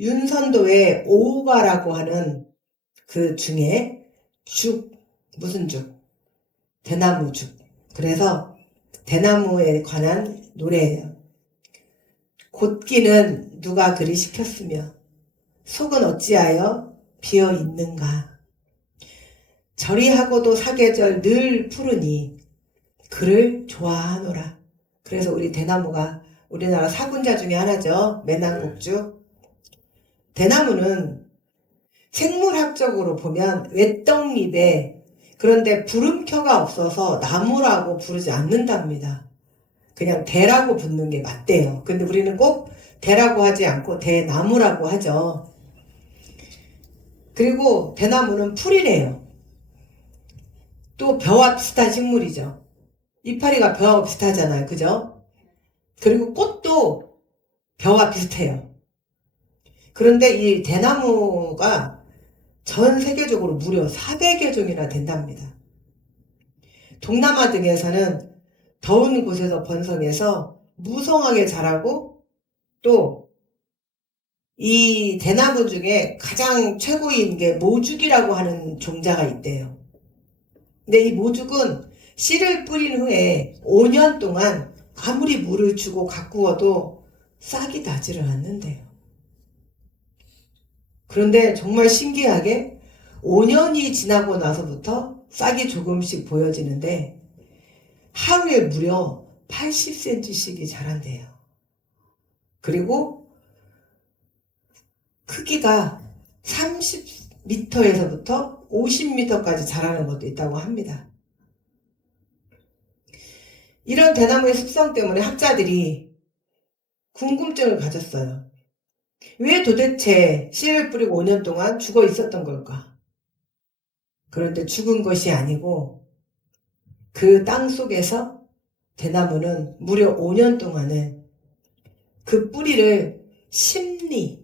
윤선도의 오우가라고 하는 그 중에 무슨 죽? 대나무 죽. 그래서 대나무에 관한 노래예요. 곧기는 누가 그리 시켰으며 속은 어찌하여 비어 있는가. 저리하고도 사계절 늘 푸르니 그를 좋아하노라. 그래서 우리 대나무가 우리나라 사군자 중에 하나죠. 매낭국주. 대나무는 생물학적으로 보면 외떡잎에, 그런데 부름켜가 없어서 나무라고 부르지 않는답니다. 그냥 대라고 붙는 게 맞대요. 근데 우리는 꼭 대라고 하지 않고 대나무라고 하죠. 그리고 대나무는 풀이래요. 또 벼와 비슷한 식물이죠. 이파리가 벼하고 비슷하잖아요. 그죠? 그리고 꽃도 벼와 비슷해요. 그런데 이 대나무가 전 세계적으로 무려 400여 종이나 된답니다. 동남아 등에서는 더운 곳에서 번성해서 무성하게 자라고, 또 이 대나무 중에 가장 최고인 게 모죽이라고 하는 종자가 있대요. 근데 이 모죽은 씨를 뿌린 후에 5년 동안 아무리 물을 주고 가꾸어도 싹이 나지를 않는데요. 그런데 정말 신기하게 5년이 지나고 나서부터 싹이 조금씩 보여지는데 하루에 무려 80cm씩이 자란대요. 그리고 크기가 30m에서부터 50m까지 자라는 것도 있다고 합니다. 이런 대나무의 습성 때문에 학자들이 궁금증을 가졌어요. 왜 도대체 씨를 뿌리고 5년 동안 죽어 있었던 걸까? 그런데 죽은 것이 아니고 그 땅 속에서 대나무는 무려 5년 동안은 그 뿌리를 심리면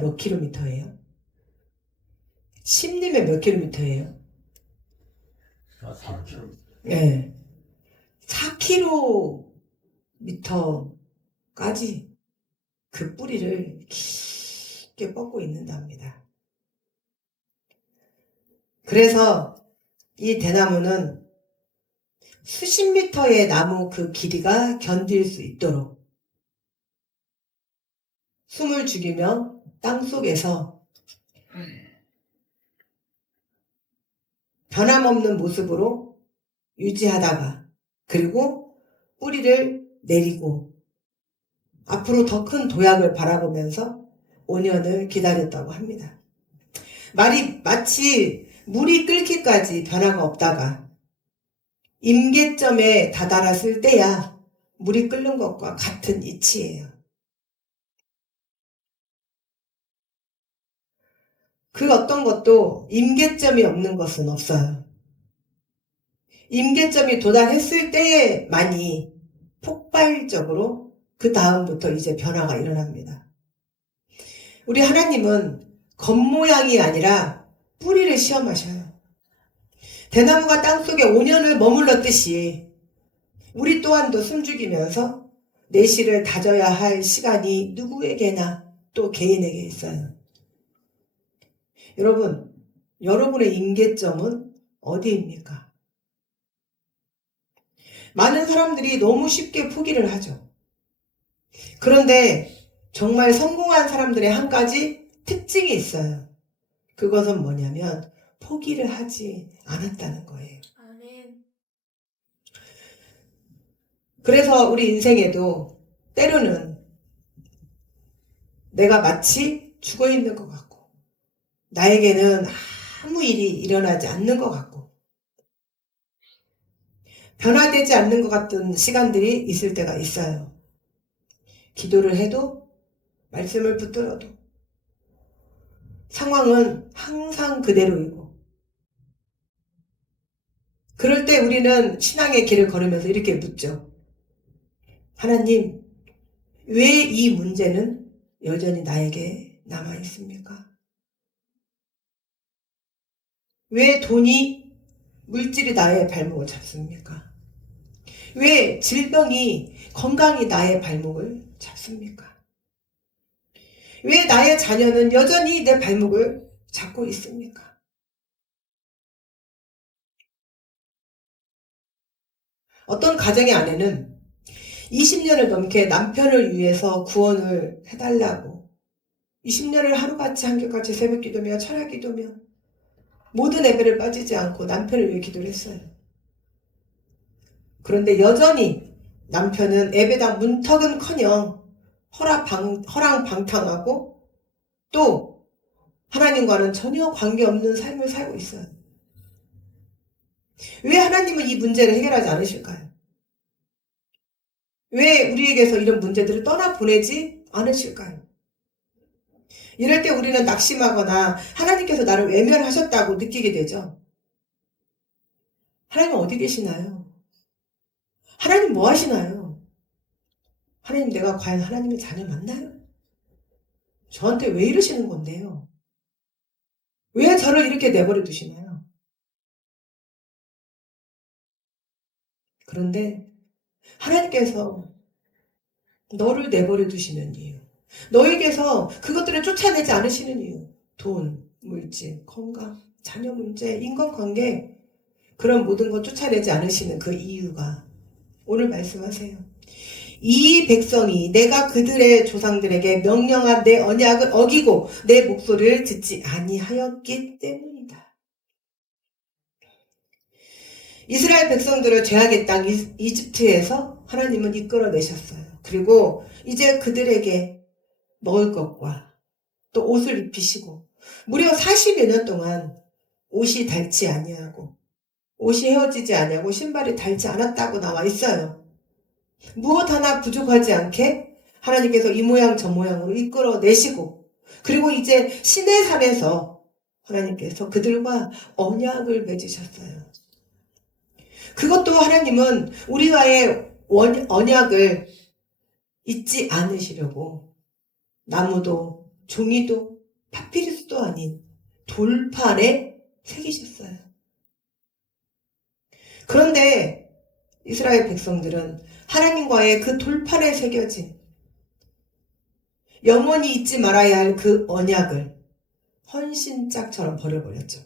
몇 킬로미터예요? 심리면 몇 킬로미터예요? 4km. 네. 4km까지 그 뿌리를 깊게 뻗고 있는답니다. 그래서 이 대나무는 수십 미터의 나무 그 길이가 견딜 수 있도록 숨을 죽이며 땅속에서 변함없는 모습으로 유지하다가, 그리고 뿌리를 내리고 앞으로 더 큰 도약을 바라보면서 5년을 기다렸다고 합니다. 마치 물이 끓기까지 변화가 없다가 임계점에 다다랐을 때야 물이 끓는 것과 같은 이치예요. 그 어떤 것도 임계점이 없는 것은 없어요. 임계점이 도달했을 때에만이 폭발적으로 그 다음부터 이제 변화가 일어납니다. 우리 하나님은 겉모양이 아니라 뿌리를 시험하셔요. 대나무가 땅속에 5년을 머물렀듯이 우리 또한도 숨죽이면서 내실을 다져야 할 시간이 누구에게나 또 개인에게 있어요. 여러분, 여러분의 임계점은 어디입니까? 많은 사람들이 너무 쉽게 포기를 하죠. 그런데 정말 성공한 사람들의 한 가지 특징이 있어요. 그것은 뭐냐면 포기를 하지 않았다는 거예요. 아멘. 그래서 우리 인생에도 때로는 내가 마치 죽어 있는 것 같고 나에게는 아무 일이 일어나지 않는 것 같고 변화되지 않는 것 같은 시간들이 있을 때가 있어요. 기도를 해도 말씀을 붙들어도 상황은 항상 그대로이고, 그럴 때 우리는 신앙의 길을 걸으면서 이렇게 묻죠. 하나님, 왜 이 문제는 여전히 나에게 남아 있습니까? 왜 돈이, 물질이 나의 발목을 잡습니까? 왜 질병이, 건강이 나의 발목을 잡습니까? 왜 나의 자녀는 여전히 내 발목을 잡고 있습니까? 어떤 가정의 아내는 20년을 넘게 남편을 위해서 구원을 해달라고 20년을 하루같이 한결같이 새벽 기도며 철야 기도며 모든 예배를 빠지지 않고 남편을 위해 기도를 했어요. 그런데 여전히 남편은 예배당 문턱은커녕 허랑방탕하고 또 하나님과는 전혀 관계없는 삶을 살고 있어요. 왜 하나님은 이 문제를 해결하지 않으실까요? 왜 우리에게서 이런 문제들을 떠나보내지 않으실까요? 이럴 때 우리는 낙심하거나 하나님께서 나를 외면하셨다고 느끼게 되죠. 하나님 어디 계시나요? 하나님 뭐 하시나요? 하나님 내가 과연 하나님의 자녀 맞나요? 저한테 왜 이러시는 건데요? 왜 저를 이렇게 내버려 두시나요? 그런데 하나님께서 너를 내버려 두시는 이유, 너에게서 그것들을 쫓아내지 않으시는 이유, 돈, 물질, 건강, 자녀 문제, 인간관계, 그런 모든 것 쫓아내지 않으시는 그 이유가 오늘 말씀하세요. 이 백성이 내가 그들의 조상들에게 명령한 내 언약을 어기고 내 목소리를 듣지 아니하였기 때문이다. 이스라엘 백성들을 죄악의 땅 이집트에서 하나님은 이끌어내셨어요. 그리고 이제 그들에게 먹을 것과 또 옷을 입히시고 무려 40여 년 동안 옷이 닳지 아니하고 옷이 헤어지지 아니하고 신발이 닳지 않았다고 나와 있어요. 무엇 하나 부족하지 않게 하나님께서 이 모양 저 모양으로 이끌어내시고 그리고 이제 시내산에서 하나님께서 그들과 언약을 맺으셨어요. 그것도 하나님은 우리와의 언약을 잊지 않으시려고 나무도 종이도 파피루스도 아닌 돌판에 새기셨어요. 그런데 이스라엘 백성들은 하나님과의 그 돌판에 새겨진 영원히 잊지 말아야 할 그 언약을 헌신짝처럼 버려버렸죠.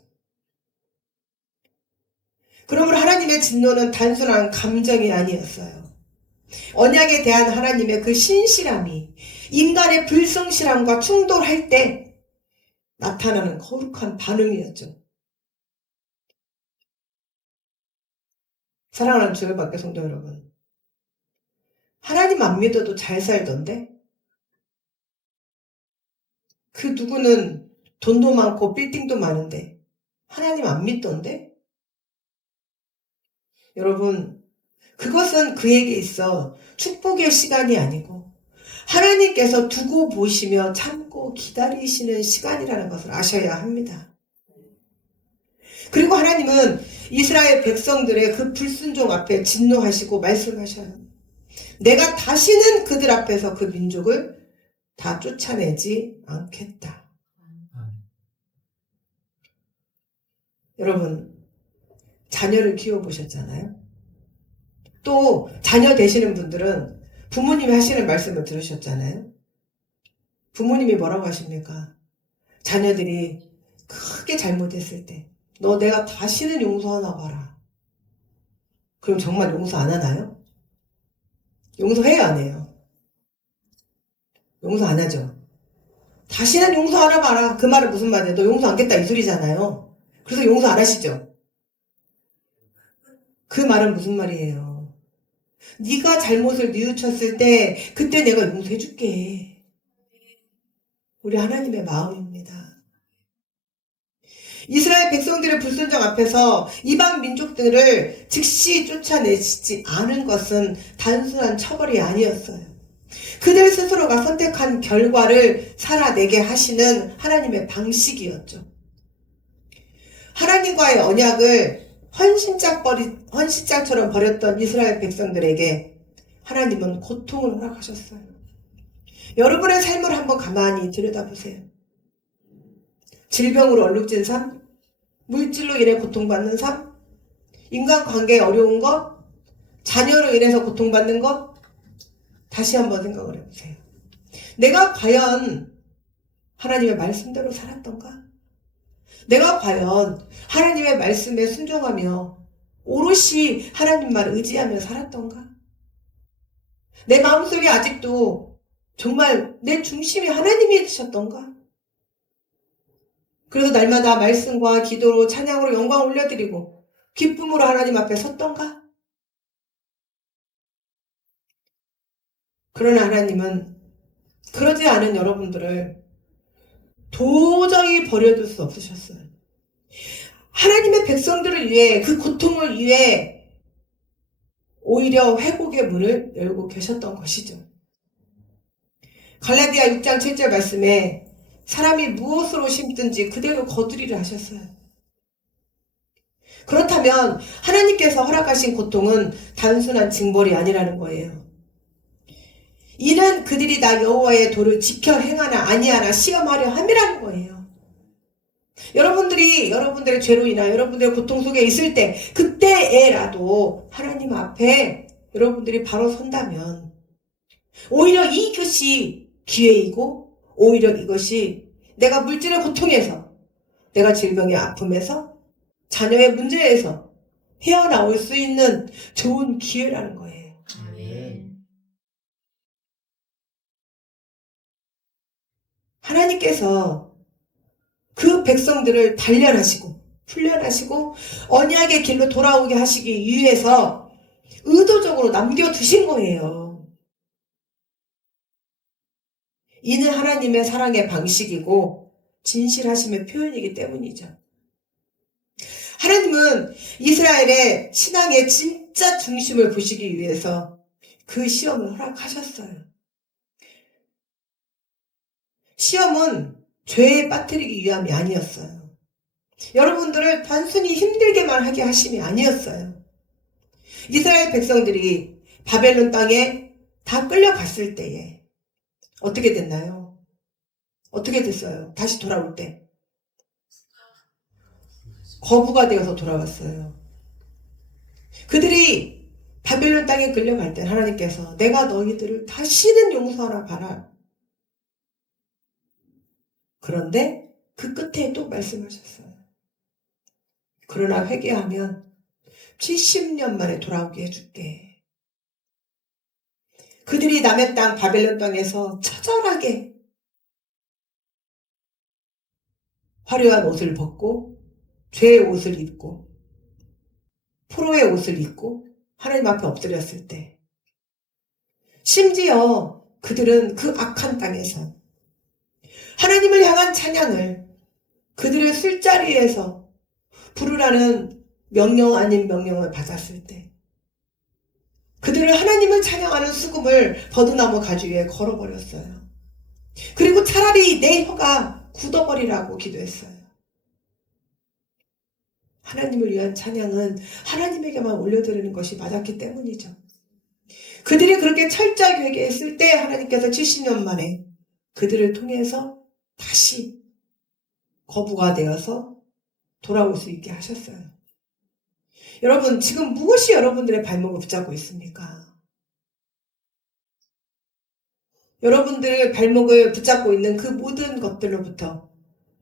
그러므로 하나님의 진노는 단순한 감정이 아니었어요. 언약에 대한 하나님의 그 신실함이 인간의 불성실함과 충돌할 때 나타나는 거룩한 반응이었죠. 사랑하는 주의 밖의 성도 여러분, 하나님 안 믿어도 잘 살던데 그 누구는 돈도 많고 빌딩도 많은데 하나님 안 믿던데? 여러분, 그것은 그에게 있어 축복의 시간이 아니고 하나님께서 두고 보시며 참고 기다리시는 시간이라는 것을 아셔야 합니다. 그리고 하나님은 이스라엘 백성들의 그 불순종 앞에 진노하시고 말씀하셔요. 내가 다시는 그들 앞에서 그 민족을 다 쫓아내지 않겠다. 여러분, 자녀를 키워보셨잖아요? 또 자녀 되시는 분들은 부모님이 하시는 말씀을 들으셨잖아요? 부모님이 뭐라고 하십니까? 자녀들이 크게 잘못했을 때 너 내가 다시는 용서하나 봐라. 그럼 정말 용서 안 하나요? 용서해요, 안 해요? 용서 안 하죠. 다시는 용서하나 봐라. 그 말은 무슨 말이에요? 너 용서 안 겠다 이 소리잖아요. 그래서 용서 안 하시죠? 그 말은 무슨 말이에요? 네가 잘못을 뉘우쳤을 때 그때 내가 용서해줄게. 우리 하나님의 마음입니다. 이스라엘 백성들의 불순종 앞에서 이방 민족들을 즉시 쫓아내지 않은 것은 단순한 처벌이 아니었어요. 그들 스스로가 선택한 결과를 살아내게 하시는 하나님의 방식이었죠. 하나님과의 언약을 헌신짝처럼 버렸던 이스라엘 백성들에게 하나님은 고통을 허락하셨어요. 여러분의 삶을 한번 가만히 들여다보세요. 질병으로 얼룩진 삶, 물질로 인해 고통받는 삶, 인간관계에 어려운 것, 자녀로 인해서 고통받는 것, 다시 한번 생각을 해보세요. 내가 과연 하나님의 말씀대로 살았던가? 내가 과연 하나님의 말씀에 순종하며 오롯이 하나님만 의지하며 살았던가? 내 마음속에 아직도 정말 내 중심이 하나님이 되셨던가? 그래서 날마다 말씀과 기도로 찬양으로 영광 올려드리고 기쁨으로 하나님 앞에 섰던가? 그러나 하나님은 그러지 않은 여러분들을 도저히 버려둘 수 없으셨어요. 하나님의 백성들을 위해, 그 고통을 위해 오히려 회복의 문을 열고 계셨던 것이죠. 갈라디아 6장 7절 말씀에 사람이 무엇으로 심든지 그대로 거두리라 하셨어요. 그렇다면 하나님께서 허락하신 고통은 단순한 징벌이 아니라는 거예요. 이는 그들이 다 여호와의 도를 지켜 행하나 아니하나 시험하려 함이라는 거예요. 여러분들이 여러분들의 죄로 인하여 여러분들의 고통 속에 있을 때, 그때에라도 하나님 앞에 여러분들이 바로 선다면 오히려 이것이 기회이고, 오히려 이것이 내가 물질의 고통에서, 내가 질병의 아픔에서, 자녀의 문제에서 헤어나올 수 있는 좋은 기회라는 거예요. 아멘. 하나님께서 그 백성들을 단련하시고 훈련하시고 언약의 길로 돌아오게 하시기 위해서 의도적으로 남겨두신 거예요. 이는 하나님의 사랑의 방식이고 진실하심의 표현이기 때문이죠. 하나님은 이스라엘의 신앙의 진짜 중심을 보시기 위해서 그 시험을 허락하셨어요. 시험은 죄에 빠뜨리기 위함이 아니었어요. 여러분들을 단순히 힘들게만 하게 하심이 아니었어요. 이스라엘 백성들이 바벨론 땅에 다 끌려갔을 때에 어떻게 됐나요? 어떻게 됐어요? 다시 돌아올 때 거부가 되어서 돌아왔어요. 그들이 바벨론 땅에 끌려갈 때 하나님께서 내가 너희들을 다시는 용서하라 봐라. 그런데 그 끝에 또 말씀하셨어요. 그러나 회개하면 70년 만에 돌아오게 해줄게. 그들이 남의 땅 바벨론 땅에서 처절하게 화려한 옷을 벗고 죄의 옷을 입고 포로의 옷을 입고 하나님 앞에 엎드렸을 때, 심지어 그들은 그 악한 땅에서 하나님을 향한 찬양을 그들의 술자리에서 부르라는 명령 아닌 명령을 받았을 때, 그들을 하나님을 찬양하는 수금을 버드나무 가지 위에 걸어버렸어요. 그리고 차라리 내 혀가 굳어버리라고 기도했어요. 하나님을 위한 찬양은 하나님에게만 올려드리는 것이 맞았기 때문이죠. 그들이 그렇게 철저하게 회개했을 때 하나님께서 70년 만에 그들을 통해서 다시 거부가 되어서 돌아올 수 있게 하셨어요. 여러분, 지금 무엇이 여러분들의 발목을 붙잡고 있습니까? 여러분들의 발목을 붙잡고 있는 그 모든 것들로부터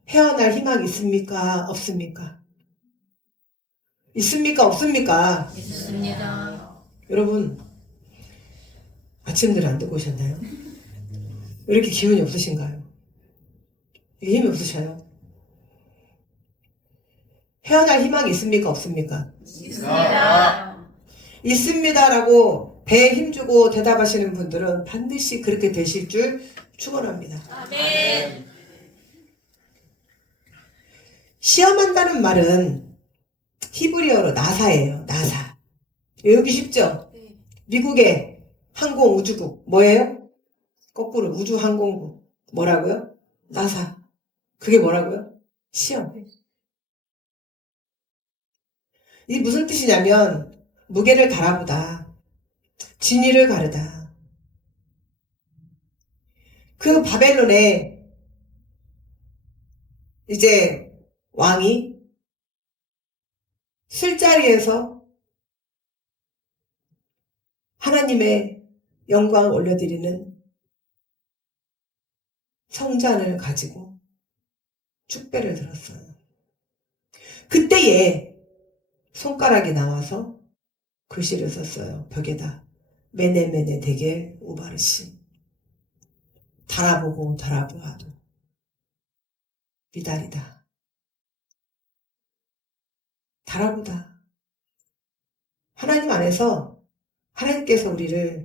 헤어날 희망이 있습니까? 없습니까? 있습니까? 없습니까? 있습니다. 여러분, 아침들 안 듣고 오셨나요? 왜 이렇게 기운이 없으신가요? 힘이 없으셔요? 헤어날 희망이 있습니까? 없습니까? 있습니다. 있습니다라고 배에 힘주고 대답하시는 분들은 반드시 그렇게 되실 줄 축원합니다. 아멘. 시험한다는 말은 히브리어로 나사예요. 나사. 외우기 쉽죠? 미국의 항공우주국 뭐예요? 거꾸로 우주항공국 뭐라고요? 나사. 그게 뭐라고요? 시험. 이 무슨 뜻이냐면 무게를 달아보다, 진위를 가르다. 그 바벨론에 이제 왕이 술자리에서 하나님의 영광을 올려드리는 성잔을 가지고 축배를 들었어요. 그때에 손가락이 나와서 글씨를 썼어요. 벽에다. 메네메네 데겔 우바르신. 달아보고 달아보아도 미달이다. 달아보다. 하나님 안에서 하나님께서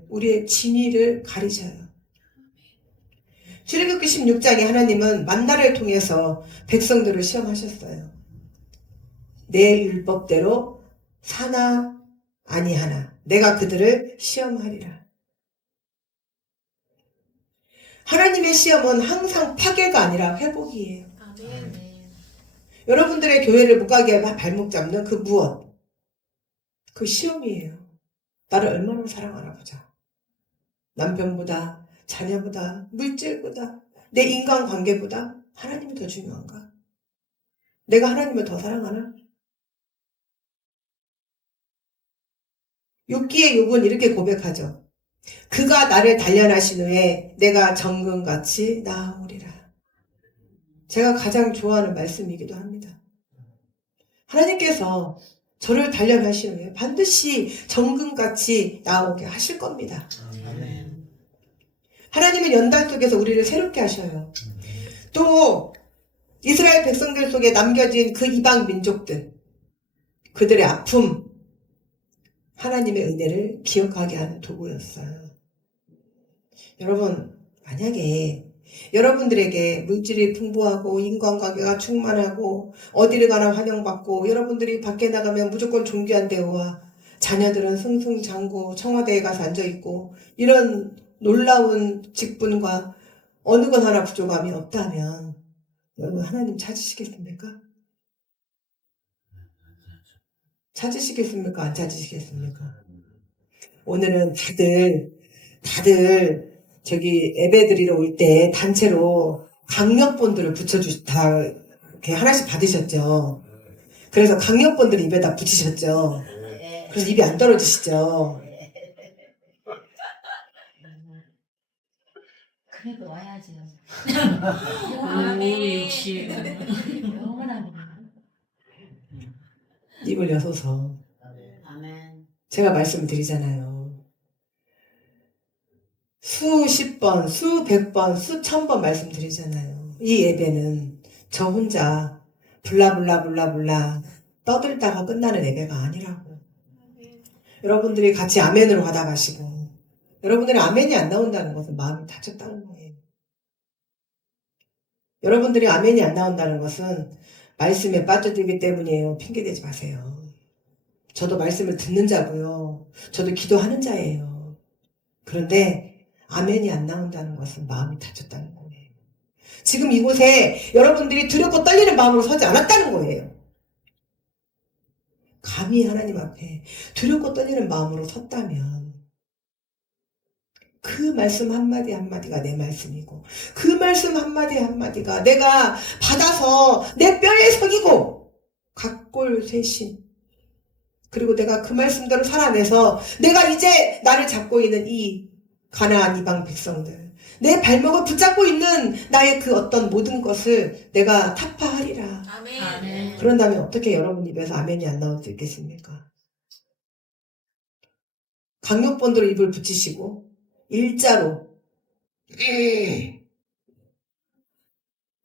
우리의 진위를 가리셔요. 출애굽기 16장에 하나님은 만나를 통해서 백성들을 시험하셨어요. 내 율법대로 사나 아니하나 내가 그들을 시험하리라. 하나님의 시험은 항상 파괴가 아니라 회복이에요. 여러분들의 교회를 못 가게 발목 잡는 그 무엇? 그 시험이에요. 나를 얼마나 사랑하나 보자. 남편보다, 자녀보다, 물질보다, 내 인간관계보다 하나님이 더 중요한가? 내가 하나님을 더 사랑하나? 욥기의 욥은 이렇게 고백하죠. 그가 나를 단련하신 후에 내가 정금같이 나아오리라. 제가 가장 좋아하는 말씀이기도 합니다. 하나님께서 저를 단련하신 후에 반드시 정금같이 나오게 하실 겁니다. 하나님은 연단 속에서 우리를 새롭게 하셔요. 또 이스라엘 백성들 속에 남겨진 그 이방 민족들, 그들의 아픔, 하나님의 은혜를 기억하게 하는 도구였어요. 여러분, 만약에 여러분들에게 물질이 풍부하고 인간관계가 충만하고 어디를 가나 환영받고 여러분들이 밖에 나가면 무조건 존귀한 대우와 자녀들은 승승장구 청와대에 가서 앉아있고 이런 놀라운 직분과 어느 것 하나 부족함이 없다면 여러분 하나님 찾으시겠습니까? 찾으시겠습니까? 안 찾으시겠습니까? 오늘은 다들 저기 예배 드리러 올 때 단체로 강력본들을 다 이렇게 하나씩 받으셨죠. 그래서 강력본들 입에다 붙이셨죠. 그래서 입이 안 떨어지시죠. 그래도 와야지. 오, 역시. 영원한 입을 여서서 아멘. 제가 말씀을 드리잖아요. 수십 번, 수백 번, 수천 번 말씀드리잖아요. 이 예배는 저 혼자 블라블라블라블라 떠들다가 끝나는 예배가 아니라고. 여러분들이 같이 아멘으로 받아가시고 여러분들이 아멘이 안 나온다는 것은 마음이 다쳤다는 거예요. 여러분들이 아멘이 안 나온다는 것은 말씀에 빠져들기 때문이에요. 핑계대지 마세요. 저도 말씀을 듣는 자고요. 저도 기도하는 자예요. 그런데 아멘이 안 나온다는 것은 마음이 다쳤다는 거예요. 지금 이곳에 여러분들이 두렵고 떨리는 마음으로 서지 않았다는 거예요. 감히 하나님 앞에 두렵고 떨리는 마음으로 섰다면 그 말씀 한마디 한마디가 내 말씀이고 그 말씀 한마디 한마디가 내가 받아서 내 뼈에 새기고 각골 쇄신 그리고 내가 그 말씀대로 살아내서 내가 이제 나를 잡고 있는 이 가나안 이방 백성들 내 발목을 붙잡고 있는 나의 그 어떤 모든 것을 내가 타파하리라. 아멘. 그런다면 어떻게 여러분 입에서 아멘이 안 나올 수 있겠습니까? 강력본드로 입을 붙이시고 일자로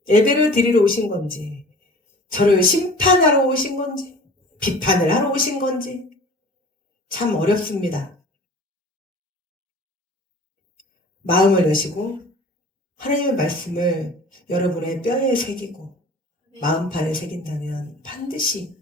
예배를 드리러 오신 건지 저를 심판하러 오신 건지 비판을 하러 오신 건지 참 어렵습니다. 마음을 여시고 하나님의 말씀을 여러분의 뼈에 새기고 마음판에 새긴다면 반드시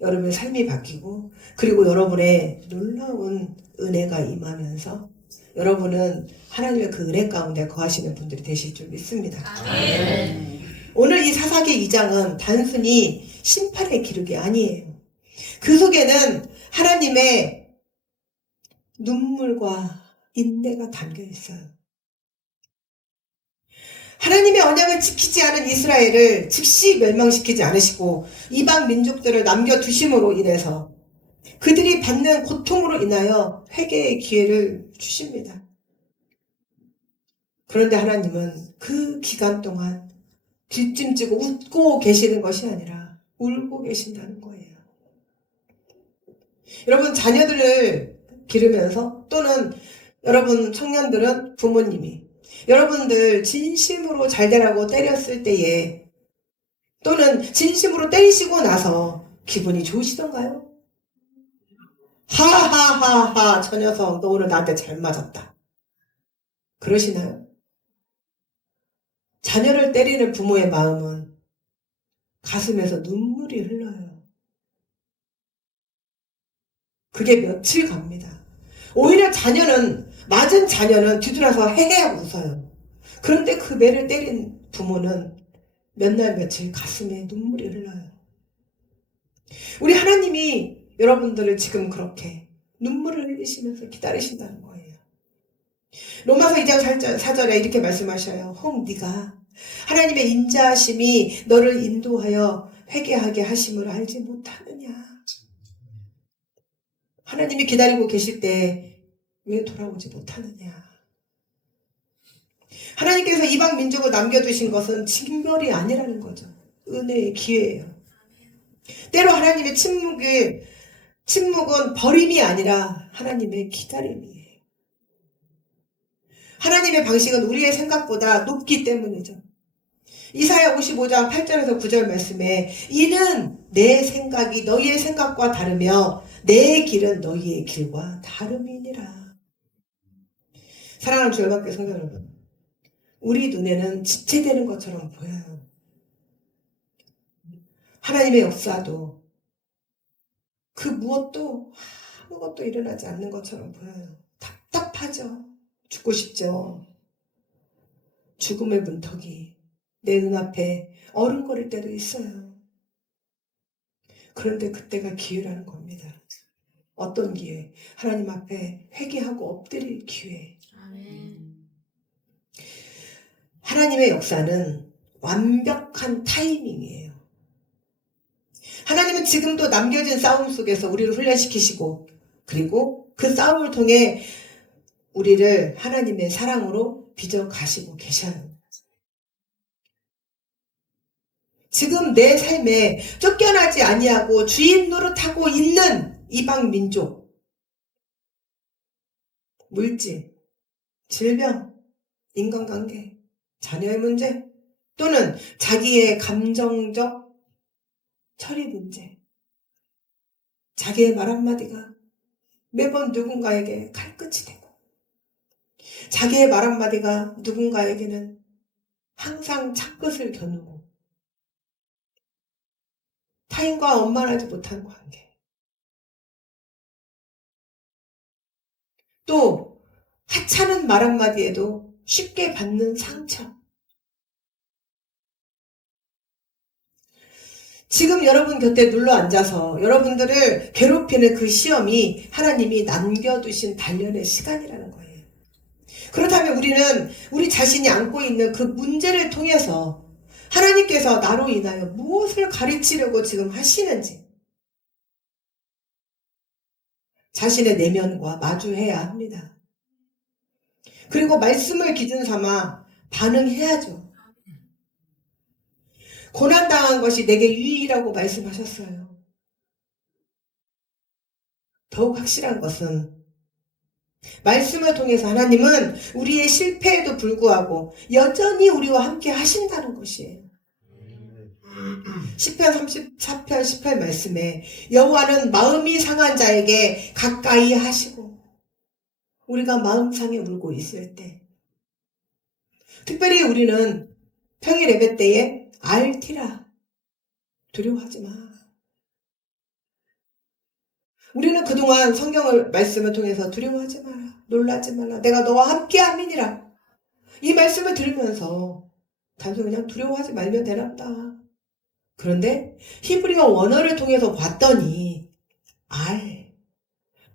여러분의 삶이 바뀌고 그리고 여러분의 놀라운 은혜가 임하면서 여러분은 하나님의 그 은혜 가운데 거하시는 분들이 되실 줄 믿습니다. 아멘. 오늘 이 사사기 2장은 단순히 심판의 기록이 아니에요. 그 속에는 하나님의 눈물과 인내가 담겨 있어요. 하나님의 언약을 지키지 않은 이스라엘을 즉시 멸망시키지 않으시고 이방 민족들을 남겨두심으로 인해서 그들이 받는 고통으로 인하여 회개의 기회를 주십니다. 그런데 하나님은 그 기간 동안 뒷짐지고 웃고 계시는 것이 아니라 울고 계신다는 거예요. 여러분 자녀들을 기르면서 또는 여러분 청년들은 부모님이 여러분들 진심으로 잘 되라고 때렸을 때에 또는 진심으로 때리시고 나서 기분이 좋으시던가요? 하하하하 저 녀석 너 오늘 나한테 잘 맞았다. 그러시나요? 자녀를 때리는 부모의 마음은 가슴에서 눈물이 흘러요. 그게 며칠 갑니다. 오히려 맞은 자녀는 뒤돌아서 헤헤하고 웃어요. 그런데 그 매를 때린 부모는 몇 날 며칠 가슴에 눈물이 흘러요. 우리 하나님이 여러분들을 지금 그렇게 눈물을 흘리시면서 기다리신다는 거예요. 로마서 2장 4절에 이렇게 말씀하셔요. 혹 네가 하나님의 인자하심이 너를 인도하여 회개하게 하심을 알지 못하느냐. 하나님이 기다리고 계실 때 왜 돌아오지 못하느냐. 하나님께서 이방 민족을 남겨두신 것은 징벌이 아니라는 거죠. 은혜의 기회예요. 때로 하나님의 침묵은 버림이 아니라 하나님의 기다림이에요. 하나님의 방식은 우리의 생각보다 높기 때문이죠. 이사야 55장 8절에서 9절 말씀에 이는 내 생각이 너희의 생각과 다르며 내 길은 너희의 길과 다름이니라. 사랑하는 주일학교 성도 여러분, 우리 눈에는 지체되는 것처럼 보여요. 하나님의 역사도 그 무엇도 아무것도 일어나지 않는 것처럼 보여요. 답답하죠. 죽고 싶죠. 죽음의 문턱이 내 눈앞에 어른거릴 때도 있어요. 그런데 그때가 기회라는 겁니다. 어떤 기회? 하나님 앞에 회개하고 엎드릴 기회. 아멘. 하나님의 역사는 완벽한 타이밍이에요. 하나님은 지금도 남겨진 싸움 속에서 우리를 훈련시키시고 그리고 그 싸움을 통해 우리를 하나님의 사랑으로 빚어 가시고 계셔요. 지금 내 삶에 쫓겨나지 아니하고 주인 노릇하고 있는 이방 민족, 물질, 질병, 인간관계, 자녀의 문제 또는 자기의 감정적 처리 문제, 자기의 말 한마디가 매번 누군가에게 칼끝이 되고 자기의 말 한마디가 누군가에게는 항상 착끝을 겨누고 타인과 원만하지 못한 관계 또 하찮은 말 한마디에도 쉽게 받는 상처 지금 여러분 곁에 눌러 앉아서 여러분들을 괴롭히는 그 시험이 하나님이 남겨두신 단련의 시간이라는 거예요. 그렇다면 우리는 우리 자신이 안고 있는 그 문제를 통해서 하나님께서 나로 인하여 무엇을 가르치려고 지금 하시는지 자신의 내면과 마주해야 합니다. 그리고 말씀을 기준 삼아 반응해야죠. 고난당한 것이 내게 유익이라고 말씀하셨어요. 더욱 확실한 것은 말씀을 통해서 하나님은 우리의 실패에도 불구하고 여전히 우리와 함께 하신다는 것이에요. 시편 34편 18 말씀에 여호와는 마음이 상한 자에게 가까이 하시고 우리가 마음 상해 울고 있을 때 특별히 우리는 평일 예배 때에 알티라 두려워하지 마. 우리는 그동안 성경을 말씀을 통해서 두려워하지 마라. 놀라지 말라. 내가 너와 함께 함이니라. 이 말씀을 들으면서 단순히 그냥 두려워하지 말면 되란다. 그런데 히브리어 원어를 통해서 봤더니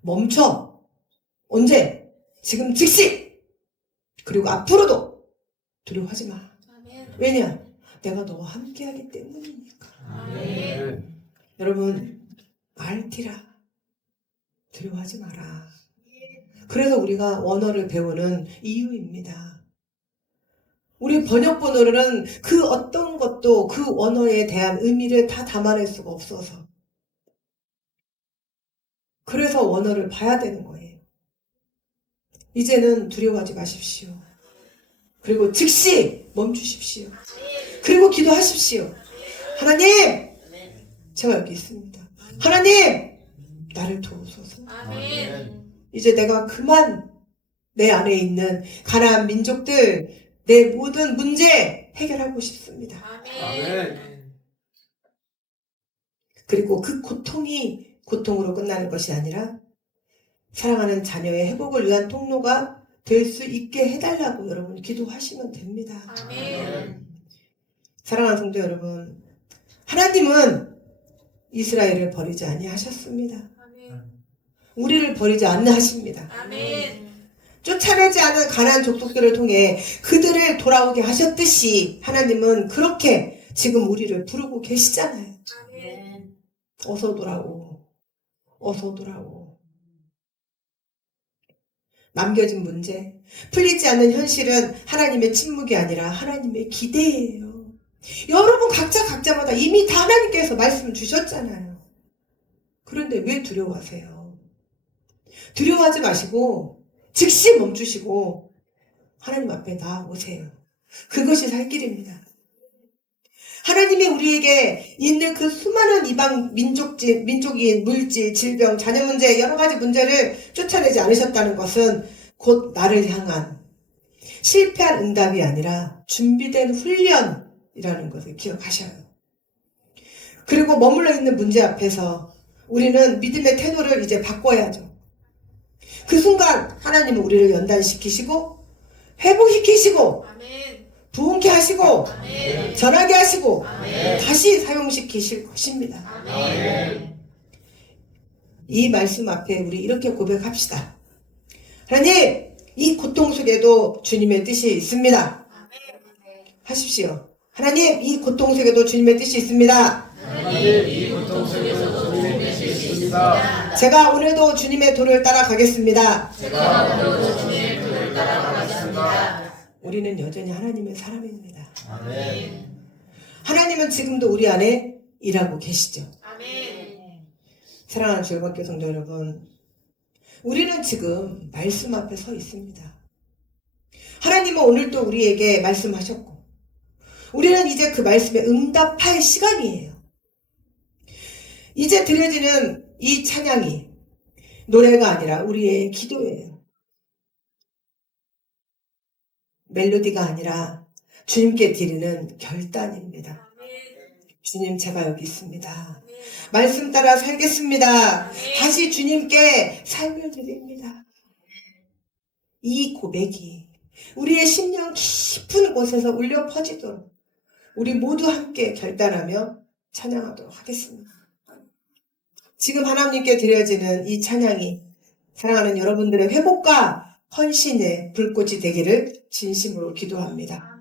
멈춰. 언제? 지금 즉시. 그리고 앞으로도 두려워하지 마. 왜냐? 내가 너와 함께하기 때문이니까. 여러분 알티라. 두려워하지 마라. 그래서 우리가 원어를 배우는 이유입니다. 우리 번역본으로는 그 어떤 것도 그 언어에 대한 의미를 다 담아낼 수가 없어서. 그래서 원어를 봐야 되는 거예요. 이제는 두려워하지 마십시오. 그리고 즉시 멈추십시오. 그리고 기도하십시오. 하나님, 제가 여기 있습니다. 하나님, 나를 도우소서. 이제 내가 그만 내 안에 있는 가나안 민족들, 내 모든 문제 해결하고 싶습니다. 그리고 그 고통이 고통으로 끝나는 것이 아니라 사랑하는 자녀의 회복을 위한 통로가 될 수 있게 해달라고 여러분 기도하시면 됩니다. 사랑하는 성도 여러분, 하나님은 이스라엘을 버리지 아니하셨습니다. 우리를 버리지 않나 하십니다. 쫓아내지 않은 가나안 족속들을 통해 그들을 돌아오게 하셨듯이 하나님은 그렇게 지금 우리를 부르고 계시잖아요. 어서 돌아오. 어서 돌아오. 남겨진 문제, 풀리지 않는 현실은 하나님의 침묵이 아니라 하나님의 기대예요. 여러분 각자마다 이미 다 하나님께서 말씀을 주셨잖아요. 그런데 왜 두려워하세요? 두려워하지 마시고 즉시 멈추시고 하나님 앞에 나아오세요. 그것이 살 길입니다. 하나님이 우리에게 있는 그 수많은 이방 민족인 물질, 질병, 자녀 문제, 여러 가지 문제를 쫓아내지 않으셨다는 것은 곧 나를 향한 실패한 응답이 아니라 준비된 훈련이라는 것을 기억하셔요. 그리고 머물러 있는 문제 앞에서 우리는 믿음의 태도를 이제 바꿔야죠. 그 순간 하나님은 우리를 연단시키시고 회복시키시고 부흥케 하시고 전하게 하시고 다시 사용시키실 것입니다. 이 말씀 앞에 우리 이렇게 고백합시다. 하나님, 이 고통 속에도 주님의 뜻이 있습니다. 하십시오. 하나님, 이 고통 속에도 주님의 뜻이 있습니다. 제가 오늘도 주님의 도를 따라가겠습니다. 우리는 여전히 하나님의 사람입니다. 하나님은 지금도 우리 안에 일하고 계시죠. 사랑하는 주일학교 성도 여러분, 우리는 지금 말씀 앞에 서 있습니다. 하나님은 오늘도 우리에게 말씀하셨고 우리는 이제 그 말씀에 응답할 시간이에요. 이제 드려지는 이 찬양이 노래가 아니라 우리의 기도예요. 멜로디가 아니라 주님께 드리는 결단입니다. 주님, 제가 여기 있습니다. 말씀 따라 살겠습니다. 다시 주님께 삶을 드립니다. 이 고백이 우리의 심령 깊은 곳에서 울려 퍼지도록 우리 모두 함께 결단하며 찬양하도록 하겠습니다. 지금 하나님께 드려지는 이 찬양이 사랑하는 여러분들의 회복과 헌신의 불꽃이 되기를 진심으로 기도합니다.